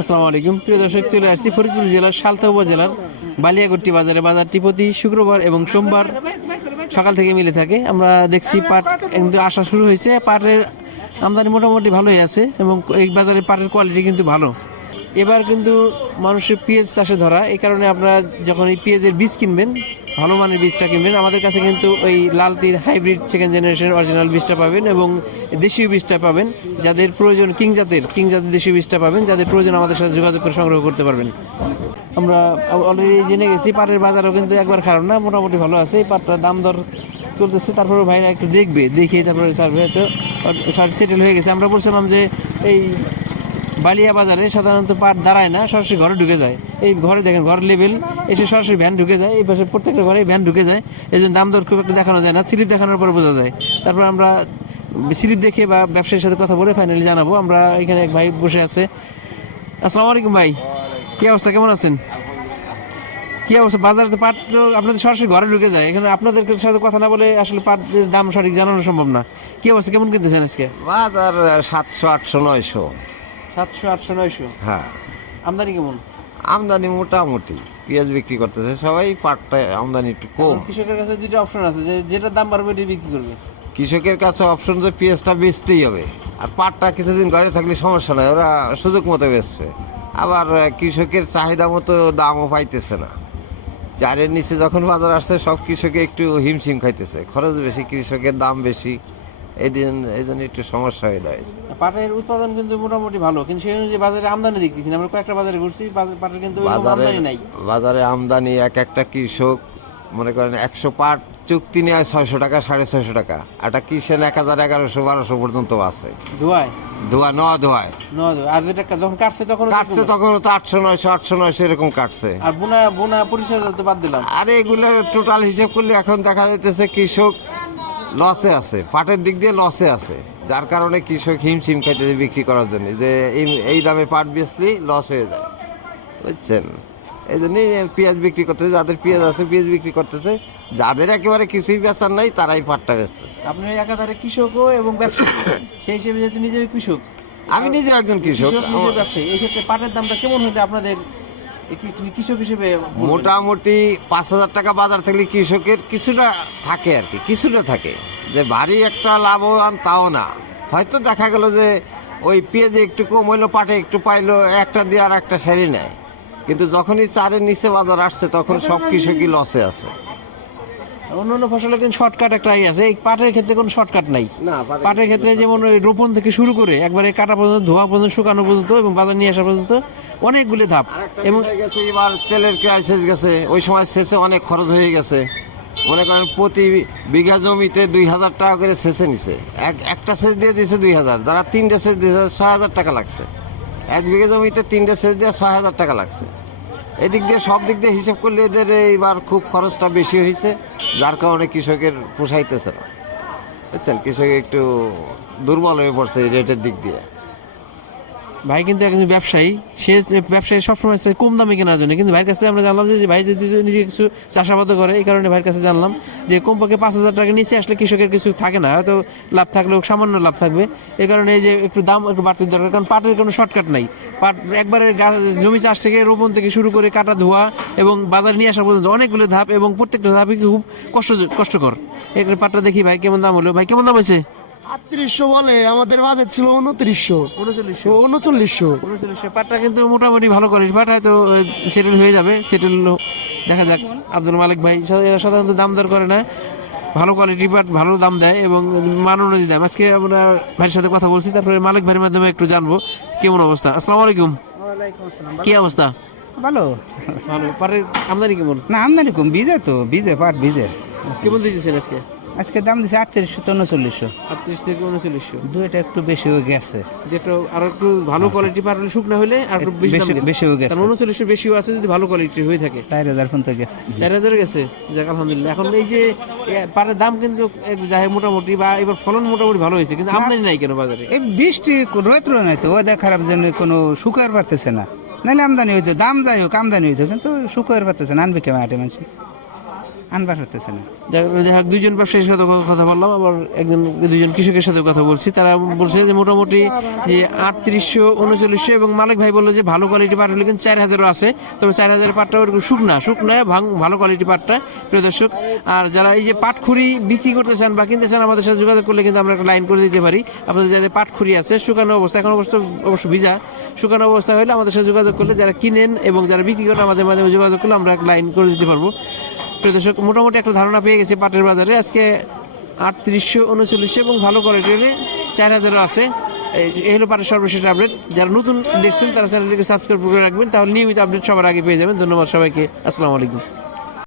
আসসালামু আলাইকুম প্রিয় দর্শক, চলে আসছি ফরিদপুর জেলার সালথা উপজেলার বালিয়াগট্টি বাজারে। বাজারটি প্রতি শুক্রবার এবং সোমবার সকাল থেকে মিলে থাকে। আমরা দেখছি পাট কিন্তু আসা শুরু হয়েছে। পাটের আমদানি মোটামুটি ভালোই আছে এবং এই বাজারে পাটের কোয়ালিটি কিন্তু ভালো। এবার কিন্তু মানুষের পেঁয়াজ চাষে ধরা, এই কারণে আপনারা যখন এই পেঁয়াজের বীজ কিনবেন, ভালো মানের বীজটা কিনবেন। আমাদের কাছে কিন্তু ওই লালতির হাইব্রিড সেকেন্ড জেনারেশন অরিজিনাল বীজটা পাবেন এবং দেশীয় বীজটা পাবেন। যাদের প্রয়োজন কিং জাতের দেশীয় বীজটা পাবেন। যাদের প্রয়োজন আমাদের সাথে যোগাযোগ করে সংগ্রহ করতে পারবেন। আমরা অলরেডি জেনে গেছি পাটের বাজারও কিন্তু একবার খারাপ না, মোটামুটি ভালো আছে। এই পাটটার দাম দর চলতেছে, তারপরে ভাইরা একটু দেখবে, দেখিয়ে তারপরে সেটেল হয়ে গেছে। আমরা বলছিলাম যে এই বালিয়া বাজারে সাধারণত পাট দাঁড়ায় না, সরাসরি ঘরে ঢুকে যায়। এই ঘরে দেখেন, ঘর লেভেল এসে সরাসরি ভ্যান ঢুকে যায়। এই পাশে প্রত্যেকটা ঘরে ভ্যান ঢুকে যায়। এই জন্য দাম দর খুব একটা দেখানো যায় না, স্লিপ দেখানোর পর বোঝা যায়। তারপর আমরা স্লিপ দেখে বা ব্যবসায়ীর সাথে কথা বলে ফাইনালি জানাবো। আমরা এখানে এক ভাই বসে আছে। আসসালামু আলাইকুম ভাই, কি অবস্থা, কেমন আছেন? কি অবস্থা? বাজারে তো পাট তো আপনাদের সরাসরি ঘরে ঢুকে যায়, এখানে আপনাদের সাথে কথা না বলে আসলে পাটের দাম সঠিক জানানো সম্ভব না। কি অবস্থা, কেমন কিনতেছেন আজকে? বাজার 700, 800, 900। 700, 800, 900। হ্যাঁ, আমদানি কেমন? আমদানি মোটামুটি। পেঁয়াজ বিক্রি করতেছে সবাই, পাটটা আমদানি একটু কম। কৃষকের কাছে দুটো অপশন আছে, যে যেটা দাম বাড়বে ওইটা বিক্রি করবে। কৃষকের কাছে অপশন যে পেঁয়াজটা বেচতেই হবে, আর পাটটা কিছুদিন ঘরে থাকলে সমস্যা নাই, ওরা সুযোগ মতো বেচবে। আবার কৃষকের চাহিদা মতো দামও পাইতেছে না। চারের নিচে যখন বাজার আসছে, সব কৃষকে একটু হিমশিম খাইতেছে, খরচ বেশি, কৃষকের দাম বেশি। এই জন্য একটু সমস্যা হয়ে দাঁড়িয়েছে। পাটের উৎপাদন কিন্তু মোটামুটি ভালো, কিন্তু সেই অনুযায়ী বাজারে আমদানি দেখতেছি না। আমরা কয়েকটা বাজারে ঘুরছি, পাটের কিন্তু আমদানি নাই। বাজারে আমদানি এক একটা কৃষক, মনে করেন 100 পাট চুক্তি নেয় 600 টাকা, 650 টাকা। একটা কিষেন 1000, 1100, 1200 পর্যন্ত আছে। ধোয়ায় ধোয়া ন ধোয়ায় আর যেটা যখন কাটছে তখন তখন তো 800, 900, 800, 900 এরকম কাটছে। আর বোনা পরিচর্যা তো বাদ দিলাম। আর এগুলো টোটাল হিসেব করলে এখন দেখা যাইতেছে কৃষক লসে আছে, পাটের দিক দিয়ে লসে আছে। যার কারণে কৃষক হিমশিম খাইতেছে বিক্রি করার জন্য, যে এই দামে পাট বেচলে লস হয়ে যায়, বুঝছেন? এই জন্যই পেঁয়াজ বিক্রি করতেছে, যাদের পেঁয়াজ আছে পেঁয়াজ বিক্রি করতেছে, যাদের একেবারে কিছুই বেচার নাই তারাই পাটটা বেচতেছে। আপনি একাধারে কৃষকও এবং ব্যবসায়ী, সেই হিসেবে যেহেতু নিজের কৃষক, আমি নিজে একজন কৃষক। নিজের ব্যবসায়ী, এই ক্ষেত্রে পাটের দামটা কেমন হলে আপনাদের কৃষক হিসেবে মোটামুটি 5000 টাকা বাজার থাকলে কৃষকের কিছুটা থাকে, আর কি কিছুটা থাকে, যে ভারী একটা লাভবান তাও না। হয়তো দেখা গেল যে ওই পেঁয়াজে একটু কম হইলো, পাটে একটু পাইলো, একটা দিয়ে আর একটা সারি নেয়। কিন্তু যখনই চারের নিচে বাজার আসছে, তখন সব কৃষকই লসে আছে। অন্যান্য ফসলের কিন্তু শর্টকাট একটা আছে, এই পাটের ক্ষেত্রে কোনো শর্টকাট নাই। না, পাটের ক্ষেত্রে যেমন ওই রোপণ থেকে শুরু করে একবারে কাটা পর্যন্ত, ধোয়া পর্যন্ত, শুকানো পর্যন্ত এবং বাজার নিয়ে আসা পর্যন্ত অনেকগুলি ধাপ। এবং এবার তেলের ক্রাইসিস গেছে, ওই সময় সেচে অনেক খরচ হয়ে গেছে। মনে করেন প্রতি বিঘা জমিতে 2000 টাকা করে সেচে নিছে, একটা সেচ দিয়ে দিয়েছে 2000, যারা 3টে সেচ দিয়েছে 6000 টাকা লাগছে। 1 বিঘা জমিতে 3টে সেচ দিয়ে 6000 টাকা লাগছে। এদিক দিয়ে সব দিক দিয়ে হিসেব করলে এদের এইবার খুব খরচটা বেশি হয়েছে, যার কারণে কৃষকের পোষাইতেছে না, বুঝছেন? কৃষক একটু দুর্বল হয়ে পড়ছে এই রেটের দিক দিয়ে। ভাই কিন্তু একজন ব্যবসায়ী, সে ব্যবসায়ী সবসময় চায় কম দামে কেনার জন্য। কিন্তু ভাইয়ের কাছে আমরা জানলাম যে ভাই যদি নিজে কিছু চাষাবাদ করে, এই কারণে ভাইয়ের কাছে জানলাম যে কমপক্ষে 5000 টাকা নিচে আসলে কৃষকের কিছু থাকে না, হয়তো লাভ থাকলেও সামান্য লাভ থাকবে। এই কারণে এই যে একটু দাম একটু বাড়তি দরকার, কারণ পাটের কোনো শর্টকাট নাই। পাট একবারে জমি চাষ থেকে রোপণ থেকে শুরু করে কাটা, ধোয়া এবং বাজার নিয়ে আসা পর্যন্ত অনেকগুলো ধাপ, এবং প্রত্যেকটা ধাপই খুব কষ্টকর। এখানে পাটটা দেখি ভাই কেমন দাম হলো। ভাই কেমন দাম হয়েছে? 3800 বলে, আমাদের বাজেট ছিল 2900, 3900। পাটটা কিন্তু মোটামুটি ভালো কোয়ালিটি পাট, হয়তো সেটেল হয়ে যাবে। সেটেল দেখা যাক। আব্দুল মালিক ভাই এরা সাধারণত দাম দর করে না, ভালো কোয়ালিটি পাট ভালো দাম দেয় এবং মান অনুযায়ী দাম। আজকে আমরা ভাইয়ের সাথে কথা বলছি, তারপরে মালিক ভাইয়ের মাধ্যমে একটু জানবো কেমন অবস্থা। আসসালামু আলাইকুম, কি অবস্থা? ভালো ভালো। পাটের আমদানি কেমন? না, আমদানি কম, ভিজে তো, ভিজে পাট ভিজে। কেমন দিয়েছেন আজকে? আজকে দাম দিচ্ছে 3800 তো 3900। 38 থেকে 3900। দুইটা একটু বেশি হয়ে গেছে। আর একটু ভালো কোয়ালিটি পাট হলে, শুকনা হলে আর একটু বেশি হয়ে গেছে। 3900 বেশিও আছে যদি ভালো কোয়ালিটি হয়ে থাকে। 4000 পর্যন্ত গেছে। 4000 গেছে, যাক আলহামদুলিল্লাহ। এখন এই যে পাটের দাম কিন্তু যাই মোটামুটি, বা এবার ফলন মোটামুটি ভালো হয়েছে, কিন্তু আমদানি নাই কেন বাজারে? এই বৃষ্টি রোদ নাই তো, ওদের খারাপ জন্য কোনো শুকার পারতেছে না। নাহলে আমদানি হইতো, দাম যাই হোক আমদানি হইতো, কিন্তু শুকার পারতেছে না, আনবে কেমন আটে মানুষ। আনবার হতেছে না। দেখা যাক, দুইজন ব্যবসায়ীর সাথে কথা বললাম, আবার দুইজন কৃষকের সাথে কথা বলছি। তারা বলছে যে মোটামুটি যে 3800, 3900 এবং মালিক ভাই বললো যে ভালো কোয়ালিটি পাট হলে কিন্তু 4000ও আছে, তবে 4000 পাটটা ওরকম শুকনা ভালো কোয়ালিটি পাটটা, প্রিয় দর্শক। আর যারা এই যে পাটখুরি বিক্রি করতে চান বা কিনতে চান, আমাদের সাথে যোগাযোগ করলে কিন্তু আমরা একটা লাইন করে দিতে পারি। আপনাদের যাদের পাটখুরি আছে শুকানো অবস্থা, এখন অবশ্য ভিজা, শুকানো অবস্থা হলে আমাদের সাথে যোগাযোগ করলে, যারা কিনেন এবং যারা বিক্রি করেন আমাদের মাধ্যমে যোগাযোগ করলে আমরা লাইন করে দিতে পারবো। প্রিয় দর্শক, মোটামুটি একটা ধারণা পেয়ে গেছে পাটের বাজারে আজকে 3800, 3900 এবং ভালো কোয়ালিটির 4000ও আছে। এই হলো পাটের সর্বশেষ আপডেট। যারা নতুন দেখছেন তারা চ্যানেলটিকে সাবস্ক্রাইব করে রাখবেন, তাহলে নিয়মিত আপডেট সবার আগে পেয়ে যাবেন। ধন্যবাদ সবাইকে, আসসালামু আলাইকুম।